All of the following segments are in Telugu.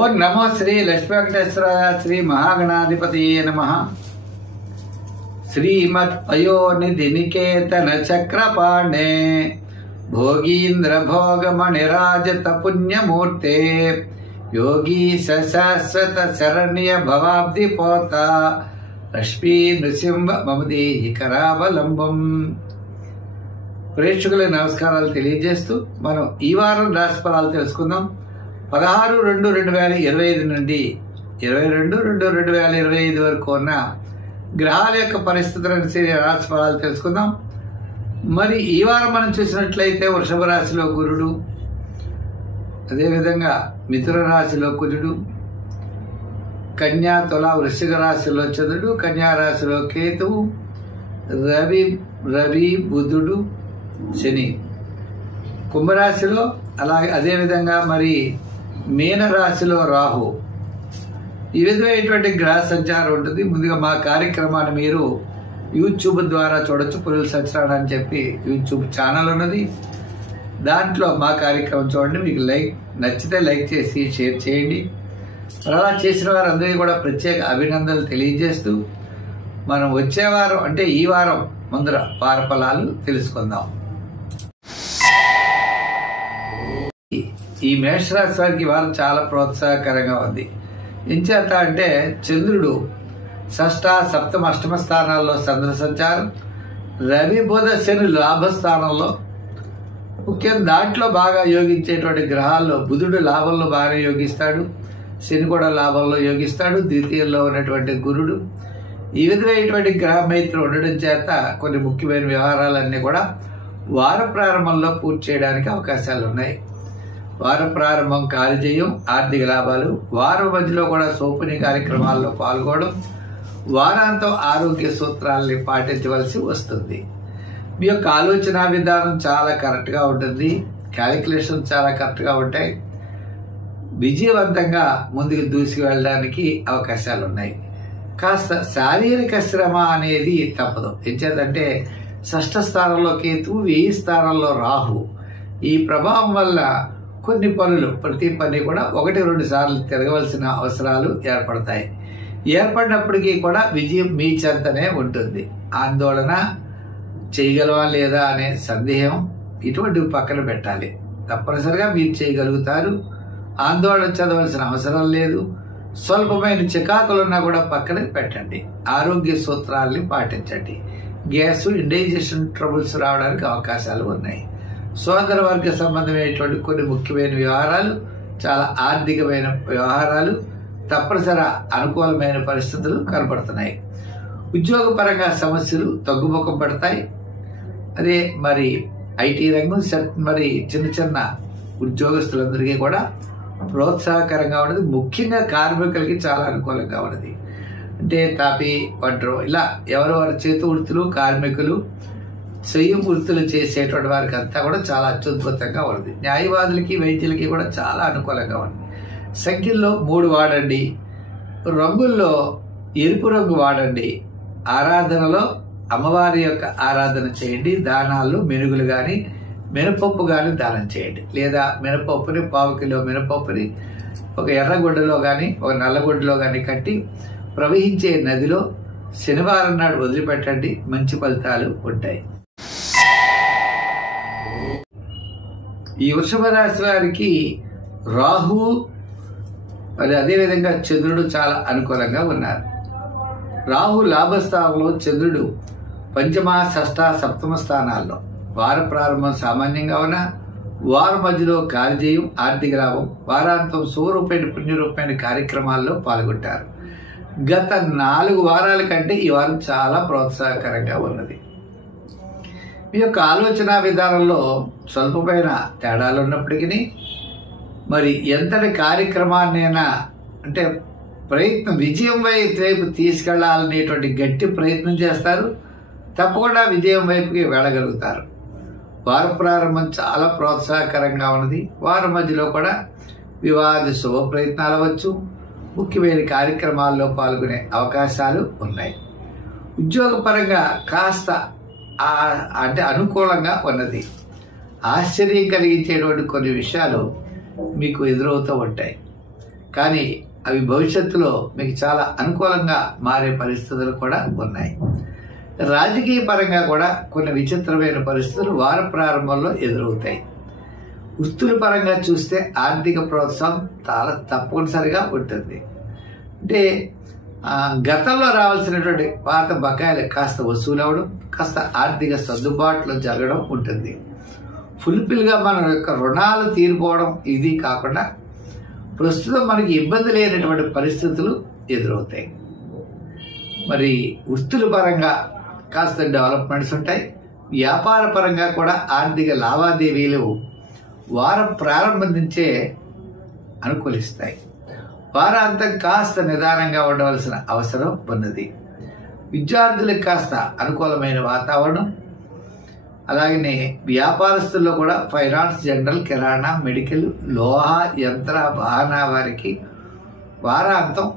ఓం నమో శ్రీ లక్ష్మీ వెంకటేశ్వరాయ శ్రీ మహాగణాధిపతియే నమః. శ్రీమత్ పయోనిధి నికేతన చక్రపాణే భోగీంద్ర భోగమణిరాజత పుణ్యమూర్తే యోగీ శాశ్వత శరణ్య భవాబ్ది పోత లక్ష్మీ నృసింహ మమదేహి కరావలంబం. ప్రేక్షకులకు నమస్కారాలు తెలియజేస్తూ మనం ఈ వారం రాశి ఫలాలు తెలుసుకుందాం. 16/2/2025 నుండి 22/2/2025 వరకు ఉన్న గ్రహాల యొక్క పరిస్థితులను రాశి ఫలాలు తెలుసుకుందాం. మరి ఈ వారం మనం చూసినట్లయితే వృషభ రాశిలో గురుడు, అదేవిధంగా మిథున రాశిలో కుజుడు, కన్యా తుల వృశ్చిక రాశిలో చంద్రుడు, కన్యా రాశిలో కేతువు, రవి బుధుడు, శని కుంభరాశిలో, అలాగే అదేవిధంగా మరి మీన రాశిలో రాహు. ఈ విధమైనటువంటి గ్రహ సంచారం ఉంటుంది. ముందుగా మా కార్యక్రమాన్ని మీరు యూట్యూబ్ ద్వారా చూడొచ్చు. పురుల సత్యనారాయణ అని చెప్పి యూట్యూబ్ ఛానల్ ఉన్నది. దాంట్లో మా కార్యక్రమం చూడండి. మీకు నచ్చితే లైక్ చేసి షేర్ చేయండి. అలా చేసిన వారందరికీ కూడా ప్రత్యేక అభినందనలు తెలియజేస్తూ మనం వచ్చే వారం అంటే ఈ వారం ముందర వార ఫలాలు తెలుసుకుందాం. ఈ మేషరాశి వారికి వారం చాలా ప్రోత్సాహకరంగా ఉంది. ఎంచేత అంటే చంద్రుడు షష్ఠ, సప్తమ, అష్టమ స్థానాల్లో చంద్ర సంచారం, రవి బుధ శని లాభస్థానంలో, ముఖ్యంగా దాంట్లో బాగా యోగించేటువంటి గ్రహాల్లో బుధుడు లాభంలో బాగా యోగిస్తాడు, శని కూడా లాభంలో యోగిస్తాడు, ద్వితీయంలో ఉన్నటువంటి గురుడు. ఈ విధమైనటువంటి గ్రహ మైత్రి ఉండడం చేత కొన్ని ముఖ్యమైన వ్యవహారాలన్నీ కూడా వార ప్రారంభంలో పూర్తి చేయడానికి అవకాశాలు ఉన్నాయి. వార ప్రారంభం కార్యజయం, ఆర్థిక లాభాలు, వారం మధ్యలో కూడా సోపని కార్యక్రమాల్లో పాల్గొనడం, వారాంతం ఆరోగ్య సూత్రాలని పాటించవలసి వస్తుంది. మీ యొక్క ఆలోచన విధానం చాలా కరెక్ట్గా ఉంటుంది. క్యాలిక్యులేషన్ చాలా కరెక్ట్గా ఉంటాయి. విజయవంతంగా ముందుకు దూసుకు వెళ్ళడానికి అవకాశాలు ఉన్నాయి. కాస్త శారీరక శ్రమ అనేది తప్పదు. ఎంచేదంటే షష్ఠ స్థానంలో కేతువు, 1000 స్థానంలో రాహు. ఈ ప్రభావం వల్ల కొన్ని పనులు, ప్రతి పని కూడా 1-2 సార్లు తిరగవలసిన అవసరాలు ఏర్పడతాయి. ఏర్పడినప్పటికీ కూడా విజయం మీ చెంతనే ఉంటుంది. ఆందోళన చేయగలవా లేదా అనే సందేహం ఇటువంటివి పక్కన పెట్టాలి. తప్పనిసరిగా మీరు చేయగలుగుతారు. ఆందోళన చెందవలసిన అవసరం లేదు. స్వల్పమైన చికాకులున్నా కూడా పక్కన పెట్టండి. ఆరోగ్య సూత్రాలని పాటించండి. గ్యాస్, ఇండైజెషన్ ట్రబుల్స్ రావడానికి అవకాశాలు ఉన్నాయి. సోదర వర్గ సంబంధమైనటువంటి కొన్ని ముఖ్యమైన వ్యవహారాలు, చాలా ఆర్థికమైన వ్యవహారాలు, తప్పనిసరి అనుకూలమైన పరిస్థితులు కనపడుతున్నాయి. ఉద్యోగపరంగా సమస్యలు తగ్గుముఖం పడతాయి. అదే మరి ఐటీ రంగం, మరి చిన్న ఉద్యోగస్తులందరికీ కూడా ప్రోత్సాహకరంగా ఉన్నది. ముఖ్యంగా కార్మికులకి చాలా అనుకూలంగా ఉన్నది. అంటే తాపి, వంటరు, ఇలా ఎవరెవరి చేతి వృత్తులు, కార్మికులు, స్వయం వృత్తులు చేసేటువంటి వారికి అంతా కూడా చాలా అత్యద్భుతంగా ఉన్నది. న్యాయవాదులకి, వైద్యులకి కూడా చాలా అనుకూలంగా ఉంది. సంఖ్యల్లో 3 వాడండి. రంగుల్లో ఎరుపు రంగు వాడండి. ఆరాధనలో అమ్మవారి యొక్క ఆరాధన చేయండి. దానాల్లో మెనుగులు కానీ మినపప్పు కానీ దానం చేయండి. లేదా మినపప్పుని 1/4 కిలో మినపప్పుని ఒక ఎర్రగుడ్డలో కానీ ఒక నల్లగుడ్డలో కానీ కట్టి ప్రవహించే నదిలో శనివారం నాడు వదిలిపెట్టండి. మంచి ఫలితాలు ఉంటాయి. ఈ వృషభ రాశి వారికి రాహు మరి అదేవిధంగా చంద్రుడు చాలా అనుకూలంగా ఉన్నారు. రాహు లాభస్థానంలో, చంద్రుడు పంచమ, షష్ఠ, సప్తమ స్థానాల్లో. వార ప్రారంభం సామాన్యంగా ఉన్న, వారం మధ్యలో కార్యజయం, ఆర్థిక లాభం, వారాంతం శుభరూపమైన పుణ్యరూపమైన కార్యక్రమాల్లో పాల్గొంటారు. గత 4 వారాల కంటే ఈ వారం చాలా ప్రోత్సాహకరంగా ఉన్నది. మీ యొక్క ఆలోచన విధానంలో స్వల్పమైన తేడాలు ఉన్నప్పటికీ మరి ఎంతటి కార్యక్రమాన్నైనా అంటే విజయం వైపు తీసుకెళ్లాలనేటువంటి గట్టి ప్రయత్నం చేస్తారు. తప్పకుండా విజయం వైపుకి వెళ్ళగలుగుతారు. వార ప్రారంభం చాలా ప్రోత్సాహకరంగా ఉన్నది. వారం మధ్యలో కూడా వివాద శుభ ప్రయత్నాలు అవ్వచ్చు. ముఖ్యమైన కార్యక్రమాల్లో పాల్గొనే అవకాశాలు ఉన్నాయి. ఉద్యోగపరంగా కాస్త అంటే అనుకూలంగా ఉన్నది. ఆశ్చర్యం కలిగించేటువంటి కొన్ని విషయాలు మీకు ఎదురవుతూ ఉంటాయి. కానీ అవి భవిష్యత్తులో మీకు చాలా అనుకూలంగా మారే పరిస్థితులు కూడా ఉన్నాయి. రాజకీయ పరంగా కూడా కొన్ని విచిత్రమైన పరిస్థితులు వార ప్రారంభంలో ఎదురవుతాయి. వృత్తుల పరంగా చూస్తే ఆర్థిక ప్రోత్సాహం చాలా తప్పనిసరిగా ఉంటుంది. అంటే గతంలో రావాల్సినటువంటి పాత బకాయిలు కాస్త వసూలవడం, కాస్త ఆర్థిక సర్దుబాట్లు జరగడం ఉంటుంది. ఫుల్ఫిల్గా మన యొక్క రుణాలు తీరిపోవడం ఇది కాకుండా ప్రస్తుతం మనకి ఇబ్బంది లేనటువంటి పరిస్థితులు ఎదురవుతాయి. మరి వృత్తుల పరంగా కాస్త డెవలప్మెంట్స్ ఉంటాయి. వ్యాపార పరంగా కూడా ఆర్థిక లావాదేవీలు వారం ప్రారంభం నుంచే అనుకూలిస్తాయి. వారాంతం కాస్త నిదానంగా ఉండవలసిన అవసరం ఉన్నది. విద్యార్థులకు కాస్త అనుకూలమైన వాతావరణం, అలాగనే వ్యాపారస్తుల్లో కూడా ఫైనాన్స్, జనరల్, కిరాణా, మెడికల్, లోహ, యంత్ర, వాహన వారికి వారాంతం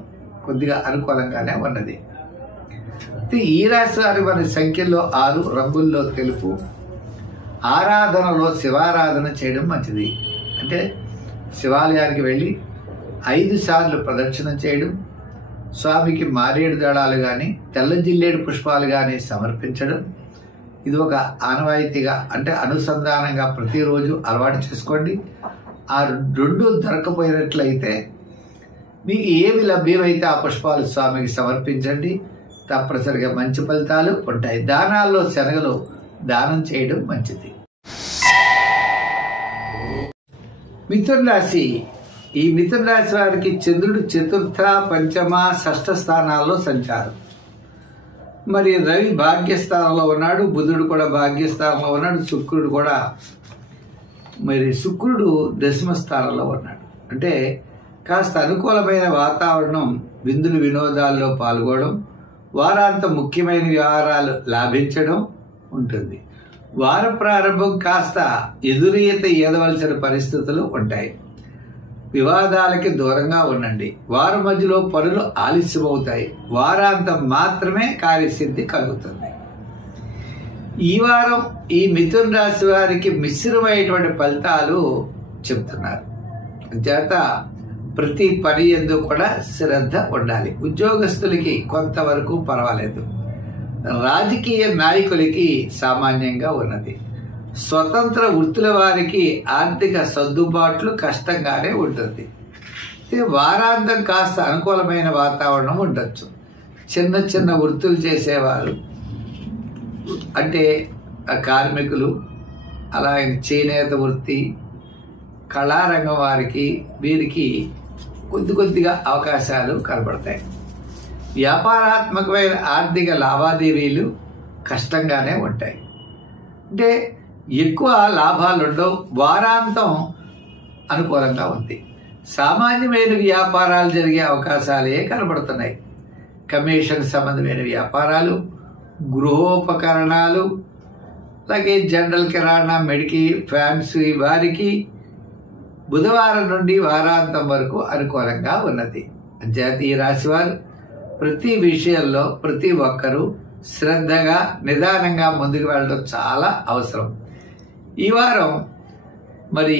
కొద్దిగా అనుకూలంగానే ఉన్నది. ఈ రాశి వారి మన సంఖ్యల్లో 6, రంగుల్లో తెలుపు, ఆరాధనలో శివారాధన చేయడం మంచిది. అంటే శివాలయానికి వెళ్ళి 5 సార్లు ప్రదక్షిణ చేయడం, స్వామికి మారేడు దళాలు కానీ తెల్ల జిల్లేడు పుష్పాలు కానీ సమర్పించడం, ఇది ఒక ఆనవాయితీగా అంటే అనుసంధానంగా ప్రతిరోజు అలవాటు చేసుకోండి. ఆ 2 దొరకపోయినట్లయితే మీకు ఏవి లభ్యమైతే ఆ పుష్పాలు స్వామికి సమర్పించండి. తప్పనిసరిగా మంచి ఫలితాలు ఉంటాయి. దానాల్లో శనగలు దానం చేయడం మంచిది. మిథున రాశి. ఈ మిథున రాశి వారికి చంద్రుడు చతుర్థ, పంచమ, షష్ఠ స్థానాల్లో సంచారం. మరి రవి భాగ్యస్థానంలో ఉన్నాడు, బుధుడు కూడా భాగ్యస్థానంలో ఉన్నాడు, శుక్రుడు కూడా శుక్రుడు దశమ స్థానంలో ఉన్నాడు. అంటే కాస్త అనుకూలమైన వాతావరణం, విందులు వినోదాల్లో పాల్గొనడం, వారాంతం ముఖ్యమైన వ్యవహారాలు లాభించడం ఉంటుంది. వార ప్రారంభం కాస్త ఎదురీత ఈదవలసిన పరిస్థితులు ఉంటాయి. వివాదాలకి దూరంగా ఉండండి. వారం మధ్యలో పనులు ఆలస్యమవుతాయి. వారాంతం మాత్రమే కార్యసిద్ధి కలుగుతుంది. ఈ వారం ఈ మిథున రాశి వారికి మిశ్రమైనటువంటి ఫలితాలు చెప్తున్నారు. చేత ప్రతి పని యందు కూడా శ్రద్ధ ఉండాలి. ఉద్యోగస్తులకి కొంతవరకు పర్వాలేదు. రాజకీయ నాయకులకి సామాన్యంగా ఉన్నది. స్వతంత్ర వృత్తుల వారికి ఆర్థిక సర్దుబాట్లు కష్టంగానే ఉంటుంది. వారాంతం కాస్త అనుకూలమైన వాతావరణం ఉండొచ్చు. చిన్న చిన్న వృత్తులు చేసేవారు అంటే కార్మికులు, అలాగే చేనేత వృత్తి, కళారంగం వారికి వీరికి కొద్దిగా అవకాశాలు కనబడతాయి. వ్యాపారాత్మకమైన ఆర్థిక లావాదేవీలు కష్టంగానే ఉంటాయి. అంటే ఎక్కువ లాభాలు ఉండవు. వారాంతం అనుకూలంగా ఉంది. సామాన్యమైన వ్యాపారాలు జరిగే అవకాశాలే కనబడుతున్నాయి. కమిషన్ సంబంధమైన వ్యాపారాలు, గృహోపకరణాలు, అలాగే జనరల్, కిరాణా, మెడికల్, ఫ్యాన్సీ వారికి బుధవారం నుండి వారాంతం వరకు అనుకూలంగా ఉన్నది. జాతీయ రాశి వారు ప్రతి విషయంలో ప్రతి ఒక్కరూ శ్రద్ధగా నిదానంగా ముందుకు వెళ్ళడం చాలా అవసరం. ఈ వారం మరి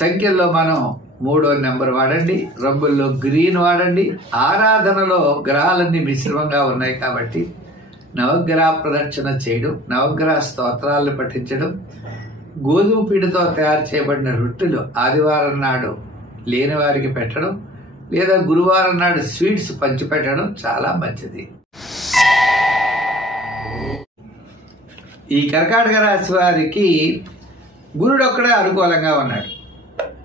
సంఖ్యల్లో మనం 3వ నెంబర్ వాడండి, రంగుల్లో గ్రీన్ వాడండి. ఆరాధనలో గ్రహాలన్నీ మిశ్రమంగా ఉన్నాయి కాబట్టి నవగ్రహ ప్రదక్షిణ చేయడం, నవగ్రహ స్తోత్రాలను పఠించడం, గోధుమ పిండితో తయారు చేయబడిన రొట్టెలు ఆదివారం నాడు లేని వారికి పెట్టడం, లేదా గురువారం నాడు స్వీట్స్ పంచిపెట్టడం చాలా మంచిది. ఈ కర్కాటక రాశి వారికి గురుడు ఒక్కడే అనుకూలంగా ఉన్నాడు.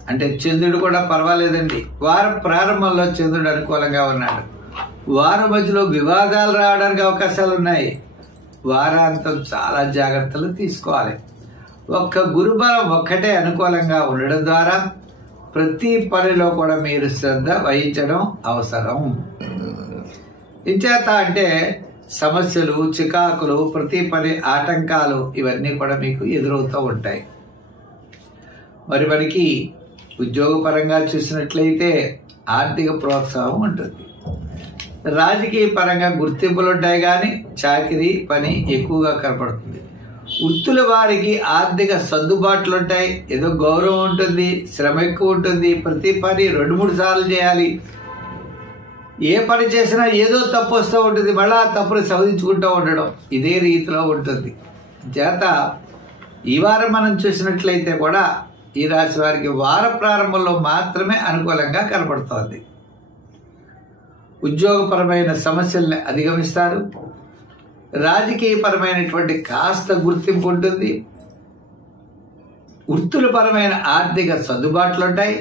అంటే చంద్రుడు కూడా పర్వాలేదండి. వారం ప్రారంభంలో చంద్రుడు అనుకూలంగా ఉన్నాడు. వారం మధ్యలో వివాదాలు రావడానికి అవకాశాలు ఉన్నాయి. వారాంతం చాలా జాగ్రత్తలు తీసుకోవాలి. ఒక్క గురుబలం ఒక్కటే అనుకూలంగా ఉండడం ద్వారా ప్రతి పనిలో కూడా మీరు శ్రద్ధ వహించడం అవసరం. ఇంచేత అంటే సమస్యలు, చికాకులు, ప్రతి పని ఆటంకాలు ఇవన్నీ కూడా మీకు ఎదురవుతూ ఉంటాయి. మరి మనకి ఉద్యోగపరంగా చూసినట్లయితే ఆర్థిక ప్రోత్సాహం ఉంటుంది. రాజకీయ పరంగా గుర్తింపులు ఉంటాయి కానీ చాకిరీ పని ఎక్కువగా కనపడుతుంది. వృత్తుల వారికి ఆర్థిక సర్దుబాట్లు ఉంటాయి, ఏదో గౌరవం ఉంటుంది, శ్రమ ఎక్కువ ఉంటుంది, ప్రతి పని 2-3 సార్లు చేయాలి. ఏ పని చేసినా ఏదో తప్పు వస్తూ ఉంటుంది, మళ్ళీ ఆ తప్పుని సవరించుకుంటూ ఉండడం ఇదే రీతిలో ఉంటుంది. చేత ఈ వారం మనం చూసినట్లయితే కూడా ఈ రాశి వారికి వార ప్రారంభంలో మాత్రమే అనుకూలంగా కనపడుతోంది. ఉద్యోగపరమైన సమస్యల్ని అధిగమిస్తారు. రాజకీయపరమైనటువంటి కాస్త గుర్తింపు ఉంటుంది. వృత్తులపరమైన ఆర్థిక సర్దుబాట్లుంటాయి.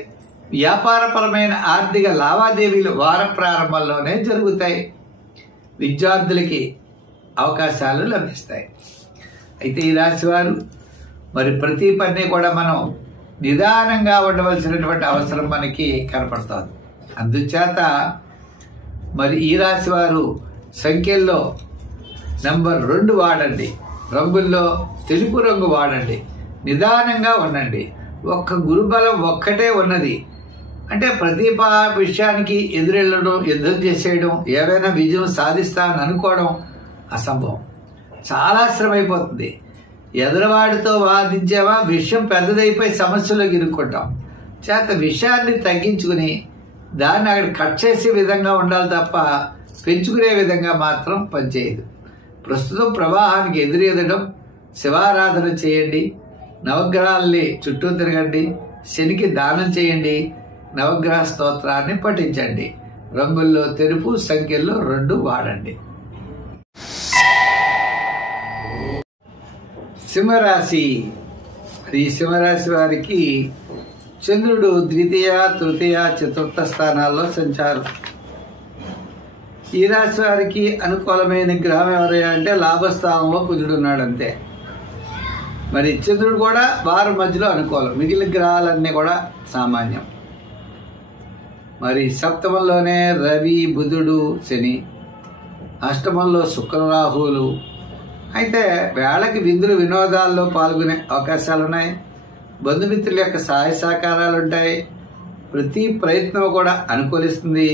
వ్యాపారపరమైన ఆర్థిక లావాదేవీలు వార ప్రారంభంలోనే జరుగుతాయి. విద్యార్థులకి అవకాశాలు లభిస్తాయి. అయితే ఈ రాశి వారు మరి ప్రతి పని కూడా మనం నిదానంగా ఉండవలసినటువంటి అవసరం మనకి కనపడుతోంది. అందుచేత మరి ఈ రాశి వారు సంఖ్యల్లో నంబర్ 2 వాడండి, రంగుల్లో తెలుపు రంగు వాడండి, నిదానంగా ఉండండి. ఒక్క గురుబలం ఒక్కటే ఉన్నది అంటే ప్రతి విషయానికి ఎదురెళ్ళడం, యుద్ధం చేసేయడం, ఏవైనా విజయం సాధిస్తానని అనుకోవడం అసంభవం. చాలా శ్రమ అయిపోతుంది. ఎదురువాడితో వాదించేవా విషయం పెద్దదైపోయి సమస్యలోకి ఇరుక్కుంటాం. చేత విషయాన్ని తగ్గించుకుని దాన్ని అక్కడ కట్ చేసే విధంగా ఉండాలి తప్ప పెంచుకునే విధంగా మాత్రం పనిచేయదు. ప్రస్తుతం ప్రవాహానికి ఎదురెదడం, శివారాధన చేయండి, నవగ్రహాల్ని చుట్టూ తిరగండి, శనికి దానం చేయండి, నవగ్రహ స్తోత్రాన్ని పఠించండి. రంగుల్లో తెలుపు, సంఖ్యల్లో 2 వాడండి. సింహరాశి. ఈ సింహరాశి వారికి చంద్రుడు ద్వితీయ, తృతీయ, చతుర్థ స్థానాల్లో సంచారం. ఈ రాశి వారికి అనుకూలమైన గ్రహం ఎవరయ్యా అంటే లాభస్థానంలో కుజుడున్నాడు అంతే. మరి చంద్రుడు కూడా వారి మధ్యలో అనుకూలం, మిగిలిన గ్రహాలన్నీ కూడా సామాన్యం. మరి సప్తమంలోనే రవి, బుధుడు, శని, అష్టమంలో శుక్ర, రాహువులు. అయితే వేళకి విందులు వినోదాల్లో పాల్గొనే అవకాశాలు ఉన్నాయి. బంధుమిత్రుల యొక్క సహాయ సహకారాలు ఉంటాయి. ప్రతి ప్రయత్నం కూడా అనుకూలిస్తుంది.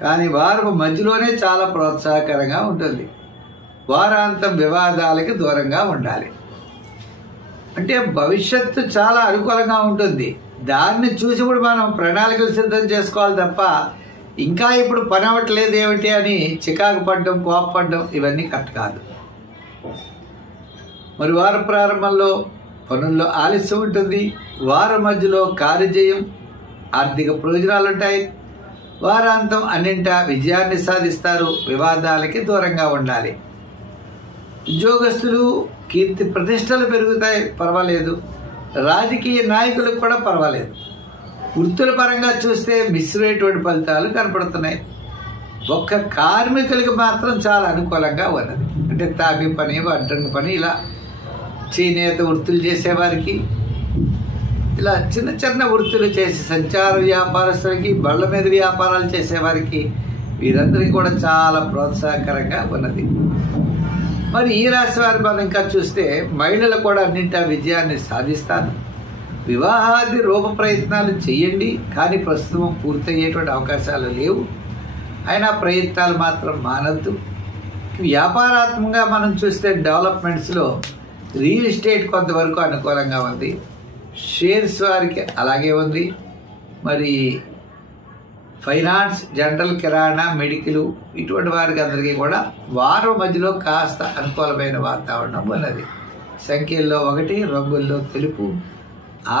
కానీ వారం మధ్యలోనే చాలా ప్రోత్సాహకరంగా ఉంటుంది. వారాంతం వివాదాలకి దూరంగా ఉండాలి. అంటే భవిష్యత్తు చాలా అనుకూలంగా ఉంటుంది. దాన్ని చూసి ఇప్పుడు మనం ప్రణాళికలు సిద్ధం చేసుకోవాలి తప్ప ఇంకా ఇప్పుడు పని అవ్వట్లేదు ఏమిటి అని చికాకు పడడం, కోపపడడం ఇవన్నీ కరెక్ట్ కాదు. మరి వార ప్రారంభంలో పనుల్లో ఆలస్యం ఉంటుంది. వారం మధ్యలో కార్యజయం, ఆర్థిక ప్రయోజనాలు ఉంటాయి. వారాంతం అన్నింటా విజయాన్ని సాధిస్తారు. వివాదాలకి దూరంగా ఉండాలి. ఉద్యోగస్తులు కీర్తి ప్రతిష్టలు పెరుగుతాయి, పర్వాలేదు. రాజకీయ నాయకులకు కూడా పర్వాలేదు. వృత్తుల పరంగా చూస్తే మిశ్రమైనటువంటి ఫలితాలు కనపడుతున్నాయి. ఒక్క కార్మికులకి మాత్రం చాలా అనుకూలంగా ఉన్నది. అంటే తాపి పని, వడ్రంగి పని, ఇలా చేనేత వృత్తులు చేసేవారికి, ఇలా చిన్న చిన్న వృత్తులు చేసి సంచార వ్యాపారస్తులకి, బళ్ళ మీద వ్యాపారాలు చేసేవారికి, వీరందరికీ కూడా చాలా ప్రోత్సాహకరంగా ఉన్నది. మరి ఈ రాశి వారి మనం ఇంకా చూస్తే మహిళలు కూడా అన్నింటా విజయాన్ని సాధిస్తారు. వివాహాది రూప ప్రయత్నాలు చేయండి, కానీ ప్రస్తుతం పూర్తయ్యేటువంటి అవకాశాలు లేవు. అయినా ప్రయత్నాలు మాత్రం మానద్దు. వ్యాపారాత్మకంగా మనం చూస్తే డెవలప్మెంట్స్లో రియల్ ఎస్టేట్ కొంతవరకు అనుకూలంగా ఉంది. షేర్స్ వారికి అలాగే ఉంది. మరి ఫైనాన్స్, జనరల్, కిరాణా, మెడికల్ ఇటువంటి వారికి అందరికీ కూడా వారం మధ్యలో కాస్త అనుకూలమైన వాతావరణం ఉన్నది. సంఖ్యల్లో 1, రంగుల్లో తెలుపు.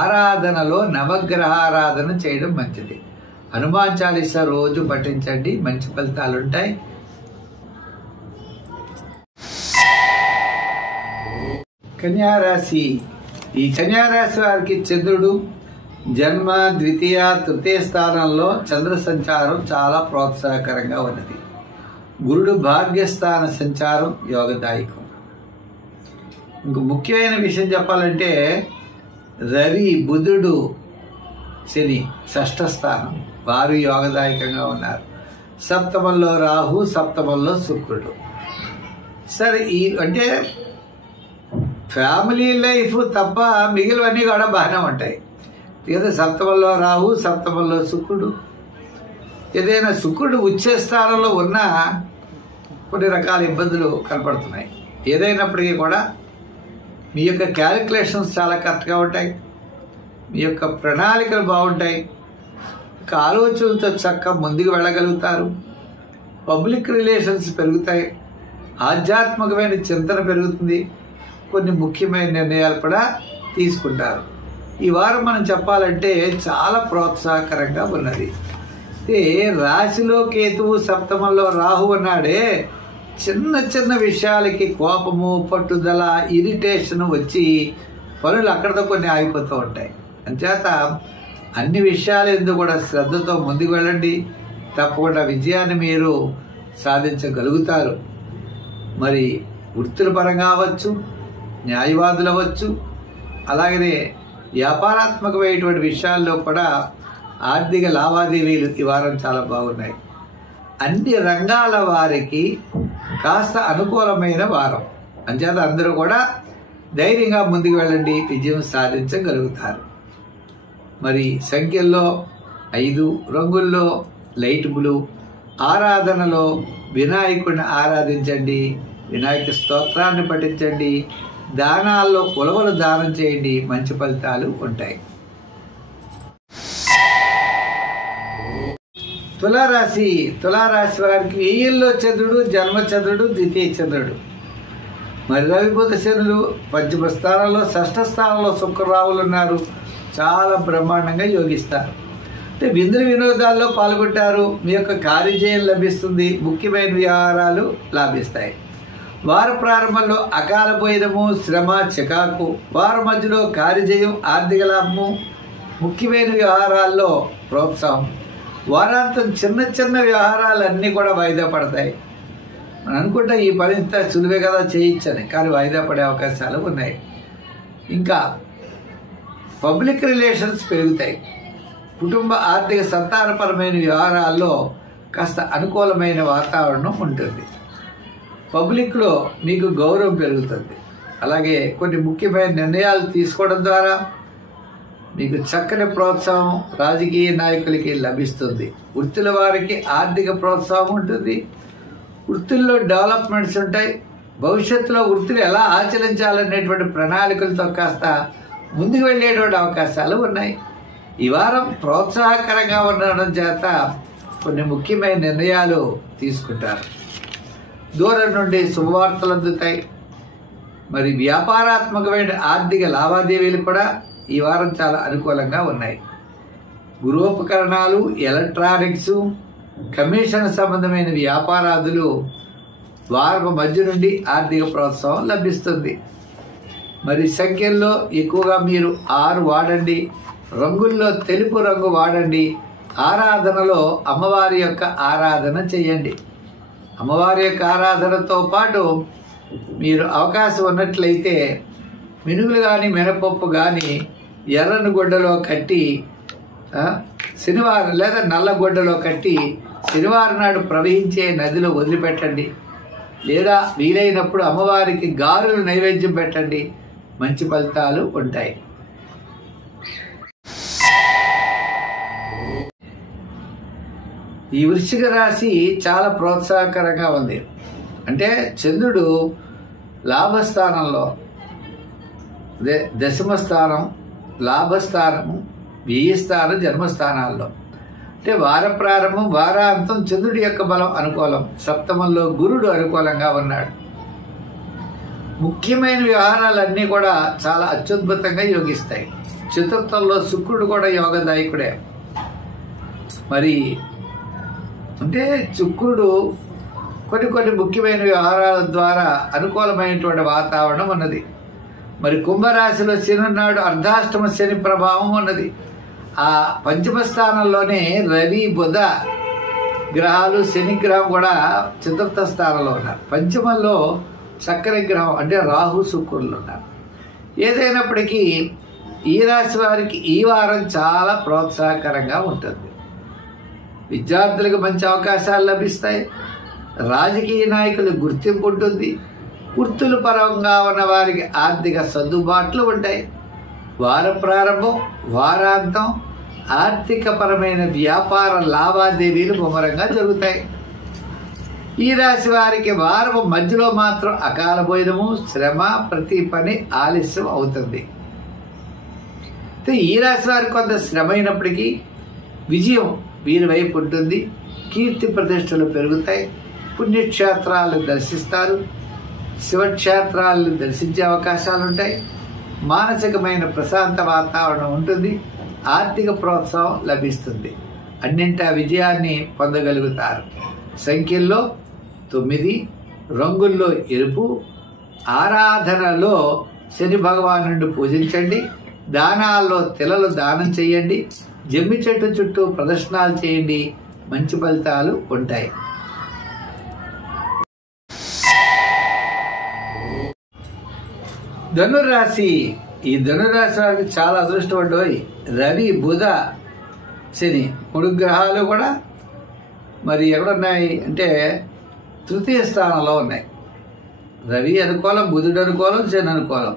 ఆరాధనలో నవగ్రహారాధన చేయడం మంచిది. హనుమాన్ చాలీసా రోజు పఠించండి, మంచి ఫలితాలుంటాయి. కన్యారాశి. ఈ కన్యారాశి వారికి చంద్రుడు జన్మ, ద్వితీయ, తృతీయ స్థానంలో చంద్ర సంచారం చాలా ప్రోత్సాహకరంగా ఉన్నది. గురుడు భాగ్యస్థాన సంచారం యోగదాయకం. ఇంక ముఖ్యమైన విషయం చెప్పాలంటే రవి, బుధుడు, శని షష్ఠ స్థానం, వారు యోగదాయకంగా ఉన్నారు. సప్తమంలో రాహు, సప్తమంలో శుక్రుడు. సరే, ఈ అంటే ఫ్యామిలీ లైఫ్ తప్ప మిగిలినవన్నీ కూడా బాగానే ఉంటాయి. ఏదో సప్తమంలో రాహు, సప్తమంలో శుక్రుడు. ఏదైనా శుక్రుడు ఉచ్చ స్థానంలో ఉన్నా కొన్ని రకాల ఇబ్బందులు కనపడుతున్నాయి. ఏదైనప్పటికీ కూడా మీ యొక్క క్యాలిక్యులేషన్స్ చాలా కరెక్ట్గా ఉంటాయి, మీ యొక్క ప్రణాళికలు బాగుంటాయి, ఆలోచనలతో చక్కగా ముందుకు వెళ్ళగలుగుతారు, పబ్లిక్ రిలేషన్స్ పెరుగుతాయి, ఆధ్యాత్మికమైన చింతన పెరుగుతుంది, కొన్ని ముఖ్యమైన నిర్ణయాలు కూడా తీసుకుంటారు. ఈ వారం మనం చెప్పాలంటే చాలా ప్రోత్సాహకరంగా ఉన్నది. రాశిలో కేతువు, సప్తమంలో రాహు ఉన్నాడే, చిన్న చిన్న విషయాలకి కోపము, పట్టుదల, ఇరిటేషన్ వచ్చి పనులు అక్కడితో కొన్ని ఆగిపోతూ ఉంటాయి. అంచేత అన్ని విషయాలు ఎందుకు కూడా శ్రద్ధతో ముందుకు వెళ్ళండి, తప్పకుండా విజయాన్ని మీరు సాధించగలుగుతారు. మరి వృత్తుల పరంగా అవ్వచ్చు, న్యాయవాదులు అవ్వచ్చు, అలాగనే వ్యాపారాత్మకమైనటువంటి విషయాల్లో కూడా ఆర్థిక లావాదేవీలు ఈ వారం చాలా బాగున్నాయి. అన్ని రంగాల వారికి కాస్త అనుకూలమైన వారం. అంచేత అందరూ కూడా ధైర్యంగా ముందుకు వెళ్ళండి, విజయం సాధించగలుగుతారు. మరి సంఖ్యల్లో 5, రంగుల్లో లైట్ బ్లూ, ఆరాధనలో వినాయకుడిని ఆరాధించండి, వినాయక స్తోత్రాన్ని పఠించండి, దానాల్లో ఉలవలు దానం చేయండి, మంచి ఫలితాలు ఉంటాయి. తులారాశి వారికి వ్యయంలో చంద్రుడు, జన్మచంద్రుడు, ద్వితీయ చంద్రుడు, మరి రవిబుధ శనులు పంచమ స్థానంలో, షష్ఠ స్థానంలో శుక్రరావులు ఉన్నారు. చాలా బ్రహ్మాండంగా యోగిస్తారు. అంటే విందు వినోదాల్లో పాల్గొంటారు, మీ యొక్క కార్యజయం లభిస్తుంది, ముఖ్యమైన వ్యవహారాలు లాభిస్తాయి. వార ప్రారంభంలో అకాల భోజనము, శ్రమ, చికాకు, వారం మధ్యలో కార్యజయం, ఆర్థిక లాభము, ముఖ్యమైన వ్యవహారాల్లో ప్రోత్సాహం. వారాంతం చిన్న చిన్న వ్యవహారాలన్నీ కూడా వాయిదా పడతాయి. మనం అనుకుంటా ఈ పని ఇంత సులువే కదా చేయించని, కానీ వాయిదా పడే అవకాశాలు ఉన్నాయి. ఇంకా పబ్లిక్ రిలేషన్స్ పెరుగుతాయి. కుటుంబ ఆర్థిక సంతానపరమైన వ్యవహారాల్లో కాస్త అనుకూలమైన వాతావరణం ఉంటుంది. పబ్లిక్లో మీకు గౌరవం పెరుగుతుంది. అలాగే కొన్ని ముఖ్యమైన నిర్ణయాలు తీసుకోవడం ద్వారా మీకు చక్కని ప్రోత్సాహం రాజకీయ నాయకులకి లభిస్తుంది. వృత్తుల వారికి ఆర్థిక ప్రోత్సాహం ఉంటుంది. వృత్తుల్లో డెవలప్మెంట్స్ ఉంటాయి. భవిష్యత్తులో వృత్తిని ఎలా ఆచరించాలనేటువంటి ప్రణాళికలతో కాస్త ముందుకు వెళ్ళేటువంటి అవకాశాలు ఉన్నాయి. ఈ వారం ప్రోత్సాహకరంగా ఉండడం చేత కొన్ని ముఖ్యమైన నిర్ణయాలు తీసుకుంటారు. దూరం నుండి శుభవార్తలు అందుతాయి. మరి వ్యాపారాత్మకమైన ఆర్థిక లావాదేవీలు కూడా ఈ వారం చాలా అనుకూలంగా ఉన్నాయి. గృహోపకరణాలు, ఎలక్ట్రానిక్స్, కమిషన్ సంబంధమైన వ్యాపారాదులు వారం మధ్య నుండి ఆర్థిక ప్రోత్సాహం లభిస్తుంది. మరి సంఖ్యల్లో ఎక్కువగా మీరు 6 వాడండి, రంగుల్లో తెలుపు రంగు వాడండి, ఆరాధనలో అమ్మవారి యొక్క ఆరాధన చేయండి. అమ్మవారి యొక్క ఆరాధనతో పాటు మీరు అవకాశం ఉన్నట్లయితే మినుగులు కానీ, మినపప్పు కానీ ఎర్రని గుడ్డలో కట్టి శనివారం లేదా నల్ల గుడ్డలో కట్టి శనివారం నాడు ప్రవహించే నదిలో వదిలిపెట్టండి. లేదా వీలైనప్పుడు అమ్మవారికి గారెలు నైవేద్యం పెట్టండి, మంచి ఫలితాలు ఉంటాయి. ఈ వృశ్చిక రాశి చాలా ప్రోత్సాహకరంగా ఉంది. అంటే చంద్రుడు లాభస్థానంలో, దశమ స్థానం, లాభస్థానము, వ్యయస్థానం, జన్మస్థానాల్లో, అంటే వార ప్రారంభం, వారాంతం చంద్రుడి యొక్క బలం అనుకూలం. సప్తమంలో గురుడు అనుకూలంగా ఉన్నాడు. ముఖ్యమైన వ్యవహారాలన్నీ కూడా చాలా అత్యద్భుతంగా యోగిస్తాయి. చతుర్థంలో శుక్రుడు కూడా యోగదాయకుడే. మరి అంటే శుక్రుడు కొన్ని ముఖ్యమైన వ్యవహారాల ద్వారా అనుకూలమైనటువంటి వాతావరణం ఉన్నది. మరి కుంభరాశిలో శని ఉన్నాడు, అర్ధాష్టమ శని ప్రభావం ఉన్నది. ఆ పంచమ స్థానంలోనే రవి, బుధ గ్రహాలు, శని గ్రహం కూడా చతుర్థ స్థానంలో ఉన్నారు. పంచమంలో చక్కని గ్రహం అంటే రాహు, శుక్రులు ఉన్నారు. ఏదైనప్పటికీ ఈ రాశి వారికి ఈ వారం చాలా ప్రోత్సాహకరంగా ఉంటుంది. విద్యార్థులకు మంచి అవకాశాలు లభిస్తాయి. రాజకీయ నాయకులకు గుర్తింపు ఉంటుంది. వృత్తుల పరంగా ఉన్న వారికి ఆర్థిక సర్దుబాట్లు ఉంటాయి. వార ప్రారంభం, వారాంతం ఆర్థిక పరమైన వ్యాపార లావాదేవీలు ముమ్మరంగా జరుగుతాయి. ఈ రాశి వారికి వారము మధ్యలో మాత్రం అకాల భోజనము, శ్రమ, ప్రతి పని ఆలస్యం అవుతుంది. ఈ రాశి వారికి కొంత శ్రమ అయినప్పటికీ విజయం వీరి వైపు ఉంటుంది. కీర్తి ప్రతిష్టలు పెరుగుతాయి. పుణ్యక్షేత్రాలను దర్శిస్తారు. శివక్షేత్రాలను దర్శించే అవకాశాలు ఉంటాయి. మానసికమైన ప్రశాంత వాతావరణం ఉంటుంది. ఆర్థిక ప్రోత్సాహం లభిస్తుంది. అన్నింటా విజయాన్ని పొందగలుగుతారు. సంఖ్యల్లో 9, రంగుల్లో ఎరుపు. ఆరాధనలో శని భగవానుడిని పూజించండి. దానాల్లో తిలలు దానం చేయండి. జమ్మి చెట్టు చుట్టూ ప్రదర్శనలు చేయండి. మంచి ఫలితాలు ఉంటాయి. ధనురాశి. ఈ ధనురాశి వారికి చాలా అదృష్టవంతోయి. రవి, బుధ, శని 3 గ్రహాలు కూడా మరి ఎక్కడున్నాయి అంటే తృతీయ స్థానంలో ఉన్నాయి. రవి అనుకూలం, బుధుడు అనుకూలం, శని అనుకూలం.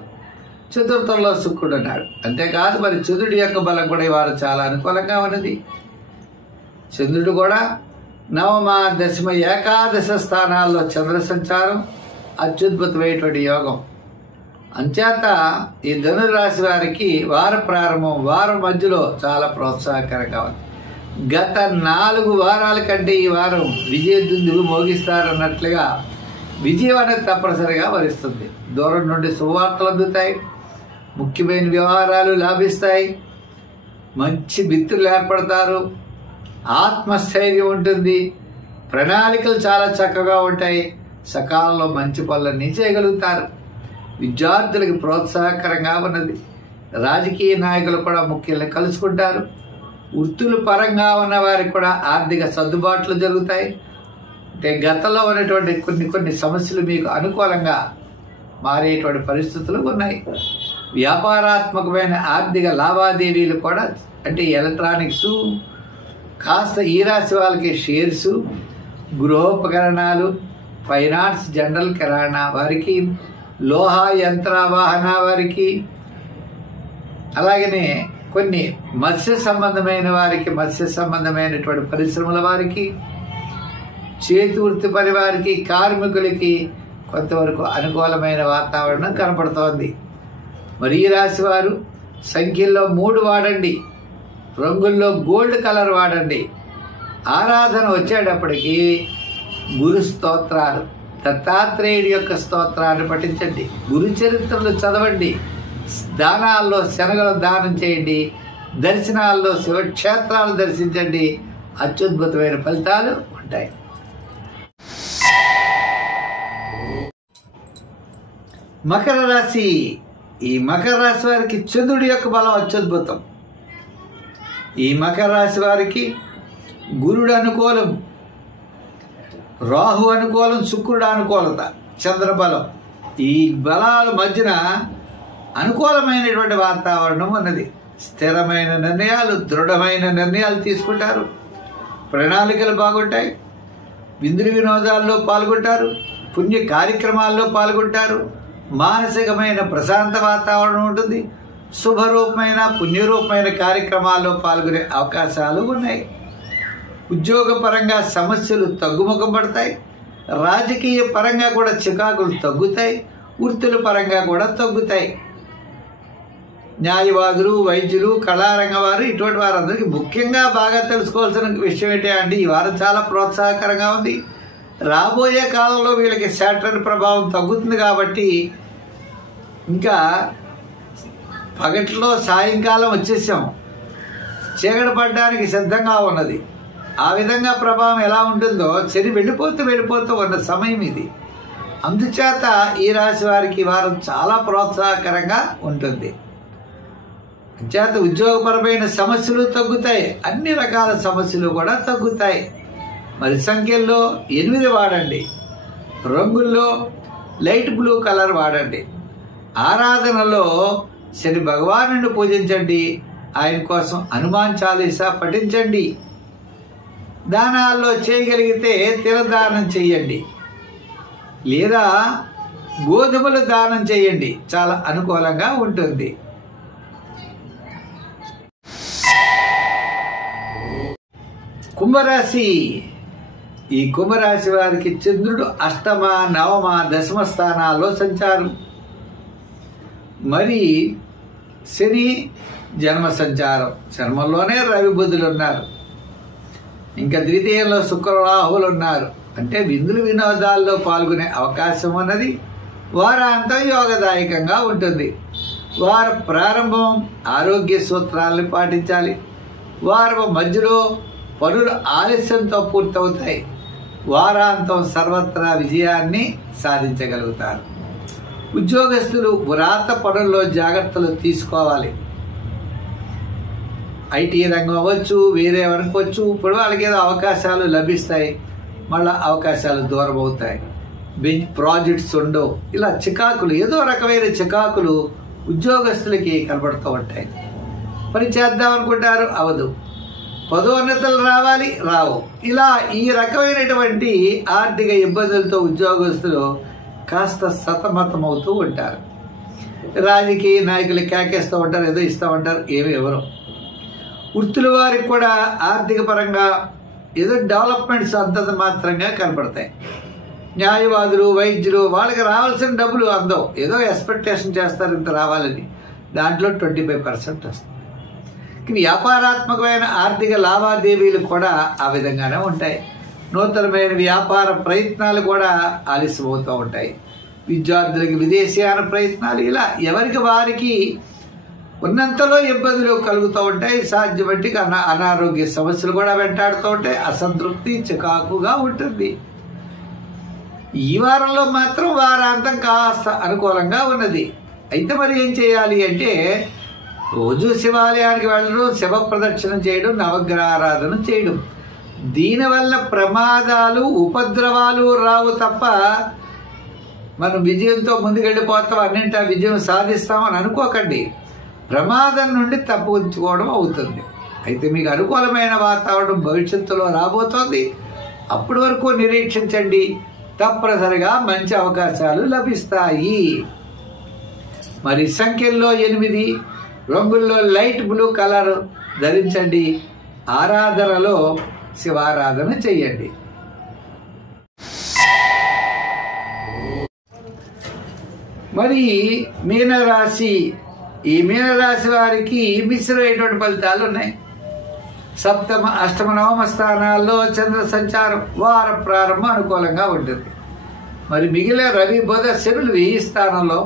చతుర్థంలో శుక్రుడు అన్నాడు. అంతేకాదు మరి చంద్రుడి యొక్క బలం కూడా వారు చాలా అనుకూలంగా ఉన్నది. చంద్రుడు కూడా నవమ, దశమ, ఏకాదశ స్థానాల్లో చంద్ర సంచారం అత్యద్భుతమైనటువంటి యోగం. అంచేత ఈ ధనురాశి వారికి వార ప్రారంభం, వారం మధ్యలో చాలా ప్రోత్సాహకరంగా ఉంది. గత 4 వారాల కంటే ఈ వారం విజయదుందులు మోగిస్తారన్నట్లుగా విజయం అనేది తప్పనిసరిగా వరిస్తుంది. దూరం నుండి శుభవార్తలు అందుతాయి. ముఖ్యమైన వ్యవహారాలు లాభిస్తాయి. మంచి మిత్రులు ఏర్పడతారు. ఆత్మస్థైర్యం ఉంటుంది. ప్రణాళికలు చాలా చక్కగా ఉంటాయి. సకాలంలో మంచి పనులన్నీ చేయగలుగుతారు. విద్యార్థులకు ప్రోత్సాహకరంగా ఉన్నది. రాజకీయ నాయకులు కూడా ముఖ్యంగా కలుసుకుంటారు. వృత్తుల పరంగా ఉన్న వారికి కూడా ఆర్థిక సర్దుబాట్లు జరుగుతాయి. అంటే గతంలో ఉన్నటువంటి కొన్ని సమస్యలు మీకు అనుకూలంగా మారేటువంటి పరిస్థితులు ఉన్నాయి. వ్యాపారాత్మకమైన ఆర్థిక లావాదేవీలు కూడా అంటే ఎలక్ట్రానిక్స్, కాస్త ఈ రాశి వాళ్ళకి షేర్స్, గృహోపకరణాలు, ఫైనాన్స్, జనరల్ కిరాణా వారికి, లోహ యంత్ర వాహన వారికి, అలాగనే కొన్ని మత్స్య సంబంధమైన వారికి, మత్స్య సంబంధమైనటువంటి పరిశ్రమల వారికి, చేతి వృత్తి పని వారికి, కార్మికులకి కొంతవరకు అనుకూలమైన వాతావరణం కనపడుతోంది. మరి ఈ రాశి వారు సంఖ్యల్లో 3 వాడండి. రంగుల్లో గోల్డ్ కలర్ వాడండి. ఆరాధన వచ్చేటప్పటికి గురు స్తోత్రాలు, దత్తాత్రేయుడి యొక్క స్తోత్రాన్ని పఠించండి. గురు చరిత్రలు చదవండి. దానాల్లో శనగలు దానం చేయండి. దర్శనాల్లో శివక్షేత్రాలు దర్శించండి. అత్యద్భుతమైన ఫలితాలు ఉంటాయి. మకర రాశి. ఈ మకర రాశి వారికి చంద్రుడి యొక్క బలం అత్యద్భుతం. ఈ మకర రాశి వారికి గురుడు అనుకూలం, రాహు అనుకూలం, శుక్రుడు అనుకూలత, చంద్రబలం. ఈ బలాల మధ్యన అనుకూలమైనటువంటి వాతావరణం ఉన్నది. స్థిరమైన నిర్ణయాలు, దృఢమైన నిర్ణయాలు తీసుకుంటారు. ప్రణాళికలు బాగుంటాయి. విందు వినోదాల్లో పాల్గొంటారు. పుణ్య కార్యక్రమాల్లో పాల్గొంటారు. మానసికమైన ప్రశాంత వాతావరణం ఉంటుంది. శుభరూపమైన, పుణ్యరూపమైన కార్యక్రమాల్లో పాల్గొనే అవకాశాలు ఉన్నాయి. ఉద్యోగపరంగా సమస్యలు తగ్గుముఖం పడతాయి. రాజకీయ పరంగా కూడా చికాకులు తగ్గుతాయి. వృత్తుల పరంగా కూడా తగ్గుతాయి. న్యాయవాదులు, వైద్యులు, కళారంగ వారు ఇటువంటి వారందరికీ ముఖ్యంగా బాగా తెలుసుకోవాల్సిన విషయం ఏంటి అంటే ఈ వారం చాలా ప్రోత్సాహకరంగా ఉంది. రాబోయే కాలంలో వీళ్ళకి శాటర్న్ ప్రభావం తగ్గుతుంది కాబట్టి ఇంకా పగట్లో సాయంకాలం వచ్చేసాం, చీకటి పడడానికి సిద్ధంగా ఉన్నది. ఆ విధంగా ప్రభావం ఎలా ఉంటుందో శని వెళ్ళిపోతూ ఉన్న సమయం ఇది. అందుచేత ఈ రాశి వారికి వారం చాలా ప్రోత్సాహకరంగా ఉంటుంది. చేత ఉద్యోగపరమైన సమస్యలు తగ్గుతాయి. అన్ని రకాల సమస్యలు కూడా తగ్గుతాయి. మరి సంఖ్యల్లో 8 వాడండి. రంగుల్లో లైట్ బ్లూ కలర్ వాడండి. ఆరాధనలో శని భగవానుడిని పూజించండి. ఆయన కోసం హనుమాన్ చాలీసా పఠించండి. దానాల్లో చేయగలిగితే తిలదానం చెయ్యండి, లేదా గోధుమలు దానం చేయండి. చాలా అనుకూలంగా ఉంటుంది. కుంభరాశి. ఈ కుంభరాశి వారికి చంద్రుడు అష్టమ, నవమ, దశమ స్థానాల్లో సంచారం. మరి శని జన్మ సంచారం, జన్మలోనే రవి బుధులు ఉన్నారు. ఇంకా ద్వితీయంలో శుక్ర రాహువులు ఉన్నారు. అంటే విందులు వినోదాల్లో పాల్గొనే అవకాశం ఉన్నది. వారాంతం యోగదాయకంగా ఉంటుంది. వార ప్రారంభం ఆరోగ్య సూత్రాలను పాటించాలి. వారం మధ్యలో పనులు ఆలస్యంతో పూర్తవుతాయి. వారాంతం సర్వత్రా విజయాన్ని సాధించగలుగుతారు. ఉద్యోగస్తులు వ్రాత పనుల్లో జాగ్రత్తలు తీసుకోవాలి. ఐటీ రంగం అవ్వచ్చు, వేరే అనుకోవచ్చు. ఇప్పుడు వాళ్ళకి ఏదో అవకాశాలు లభిస్తాయి, మళ్ళీ అవకాశాలు దూరం అవుతాయి. ప్రాజెక్ట్స్ ఉండవు. ఇలా చికాకులు, ఏదో రకమైన చికాకులు ఉద్యోగస్తులకి కనబడుతూ ఉంటాయి. పని చేద్దాం అనుకుంటారు, అవదు. పదోన్నతులు రావాలి, రావు. ఇలా ఈ రకమైనటువంటి ఆర్థిక ఇబ్బందులతో ఉద్యోగస్తులు కాస్త సతమతమవుతూ ఉంటారు. రాజకీయ నాయకులు కేకేస్తూ ఉంటారు, ఏదో ఇస్తూ ఉంటారు, ఏమి ఎవరు. వృత్తుల వారికి కూడా ఆర్థిక పరంగా ఏదో డెవలప్మెంట్స్ అంతంత మాత్రంగా కనపడతాయి. న్యాయవాదులు, వైద్యులు, వాళ్ళకి రావాల్సిన డబ్బులు అందవు. ఏదో ఎక్స్పెక్టేషన్ చేస్తారు ఇంత రావాలని, దాంట్లో 25% వస్తుంది. వ్యాపారాత్మకమైన ఆర్థిక లావాదేవీలు కూడా ఆ విధంగానే ఉంటాయి. నూతనమైన వ్యాపార ప్రయత్నాలు కూడా ఆలస్యమవుతూ ఉంటాయి. విద్యార్థులకి విదేశీయాన ప్రయత్నాలు, ఇలా ఎవరికి వారికి ఉన్నంతలో ఇబ్బందులు కలుగుతూ ఉంటాయి. సాధ్యం బట్టి అనారోగ్య సమస్యలు కూడా వెంటాడుతూ ఉంటాయి. అసంతృప్తి, చికాకుగా ఉంటుంది. ఈ వారంలో మాత్రం వారాంతం కాస్త అనుకూలంగా ఉన్నది. అయితే మరి ఏం చేయాలి అంటే, రోజు శివాలయానికి వెళ్ళడం, శివ ప్రదక్షిణం చేయడం, నవగ్రహారాధన చేయడం. దీనివల్ల ప్రమాదాలు, ఉపద్రవాలు రావు తప్ప మనం విజయంతో ముందుకెళ్ళిపోతాం, అన్నింటా విజయం సాధిస్తామని అనుకోకండి. ప్రమాదం నుండి తప్పించుకోవడం అవుతుంది. అయితే మీకు అనుకూలమైన వాతావరణం భవిష్యత్తులో రాబోతోంది. అప్పటి వరకు నిరీక్షించండి. తప్పనిసరిగా మంచి అవకాశాలు లభిస్తాయి. మరి సంఖ్యల్లో 8, రంగుల్లో లైట్ బ్లూ కలర్ ధరించండి. ఆరాధనలో శివారాధన చెయ్యండి. మరి మీనరాశి, ఈ మీనరాశి వారికి మిశ్రమైనటువంటి ఫలితాలు ఉన్నాయి. సప్తమ, అష్టమ, నవమ స్థానాల్లో చంద్ర సంచారం. వార ప్రారంభం అనుకూలంగా ఉంటుంది. మరి మిగిలిన రవి, బుధ, శనులు ఈ స్థానంలో,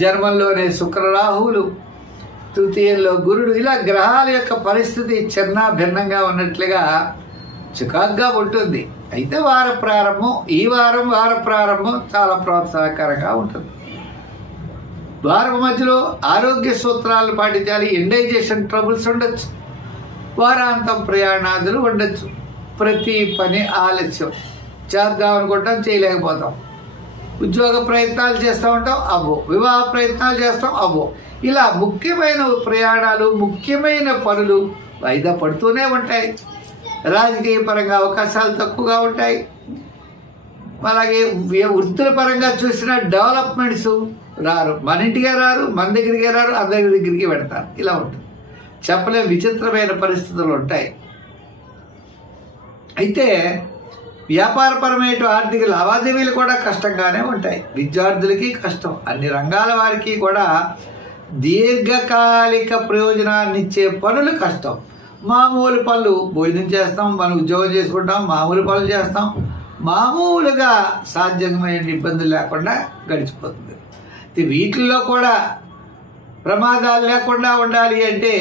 జన్మంలోనే శుక్ర రాహువులు, తృతీయంలో గురుడు. ఇలా గ్రహాల యొక్క పరిస్థితి చిన్న భిన్నంగా ఉన్నట్లుగా చికాగ్గా ఉంటుంది. అయితే వార ప్రారంభం, ఈ వార ప్రారంభం చాలా ప్రోత్సాహకరంగా ఉంటుంది. వారం మధ్యలో ఆరోగ్య సూత్రాలు పాటించాలి. ఇండైజెషన్ ట్రబుల్స్ ఉండొచ్చు. వారాంతం ప్రయాణాదులు ఉండొచ్చు. ప్రతి పని ఆలస్యం చేద్దాం అనుకుంటాం, చేయలేకపోతాం. ఉద్యోగ ప్రయత్నాలు చేస్తూ ఉంటాం, అవ్వో. వివాహ ప్రయత్నాలు చేస్తాం, అవ్వో. ఇలా ముఖ్యమైన ప్రయాణాలు, ముఖ్యమైన పనులు వాయిదా పడుతూనే ఉంటాయి. రాజకీయ పరంగా అవకాశాలు తక్కువగా ఉంటాయి. అలాగే వృత్తుల పరంగా చూసిన డెవలప్మెంట్స్ రారు. మన ఇంటికే రారు, మన దగ్గరికే రారు, అందరి దగ్గరికి పెడతారు. ఇలా ఉంటుంది. చెప్పలేని విచిత్రమైన పరిస్థితులు ఉంటాయి. అయితే వ్యాపారపరమైన ఆర్థిక లావాదేవీలు కూడా కష్టంగానే ఉంటాయి. విద్యార్థులకి కష్టం. అన్ని రంగాల వారికి కూడా దీర్ఘకాలిక ప్రయోజనాన్ని ఇచ్చే పనులు కష్టం. మామూలు పనులు, భోజనం చేస్తాం, మనం ఉద్యోగం చేసుకుంటాం, మామూలు పనులు చేస్తాం, మామూలుగా సాధ్యమైన ఇబ్బందులు లేకుండా గడిచిపోతుంది. వీటిల్లో కూడా ప్రమాదాలు లేకుండా ఉండాలి అంటే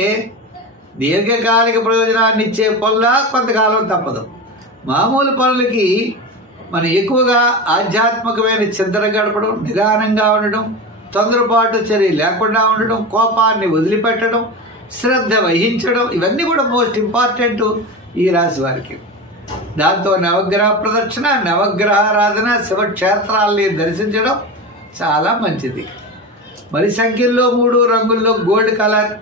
దీర్ఘకాలిక ప్రయోజనాన్ని ఇచ్చే పనుల కొంతకాలం తప్పదు. మామూలు పనులకి మనం ఎక్కువగా ఆధ్యాత్మికమైన చింతన గడపడం, నిదానంగా ఉండడం, తొందరపాటు చర్య లేకుండా ఉండడం, కోపాన్ని వదిలిపెట్టడం, శ్రద్ధ వహించడం, ఇవన్నీ కూడా మోస్ట్ ఇంపార్టెంట్ ఈ రాశి వారికి. దాంతో నవగ్రహ ప్రదక్షిణ, నవగ్రహారాధన, శివక్షేత్రాల్ని దర్శించడం చాలా మంచిది. మరి సంఖ్యల్లో 3, రంగుల్లో గోల్డ్ కలర్.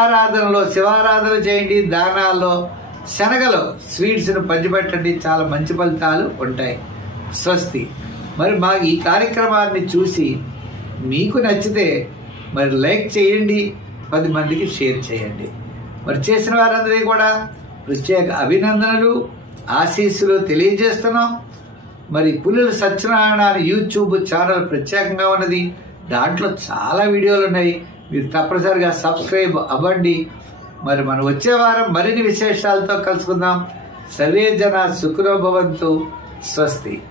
ఆరాధనలో శివారాధన చేయండి. దానాల్లో శనగలో స్వీట్స్ను పంచిపెట్టండి. చాలా మంచి ఫలితాలు ఉంటాయి. స్వస్తి. మరి మా ఈ కార్యక్రమాన్ని చూసి మీకు నచ్చితే మరి లైక్ చేయండి, 10 మందికి షేర్ చేయండి. మరి చేసిన వారందరికీ కూడా ప్రత్యేక అభినందనలు, ఆశీస్సులు తెలియజేస్తున్నాం. మరి పుల్లెల సత్యనారాయణ అని యూట్యూబ్ ఛానల్ ప్రత్యేకంగా ఉన్నది. దాంట్లో చాలా వీడియోలు ఉన్నాయి. మీరు తప్పనిసరిగా సబ్స్క్రైబ్ అవ్వండి. మరి మనం వచ్చే వారం మరిన్ని విశేషాలతో కలుసుకుందాం. సర్వే జన సుఖినో భవంతు. స్వస్తి.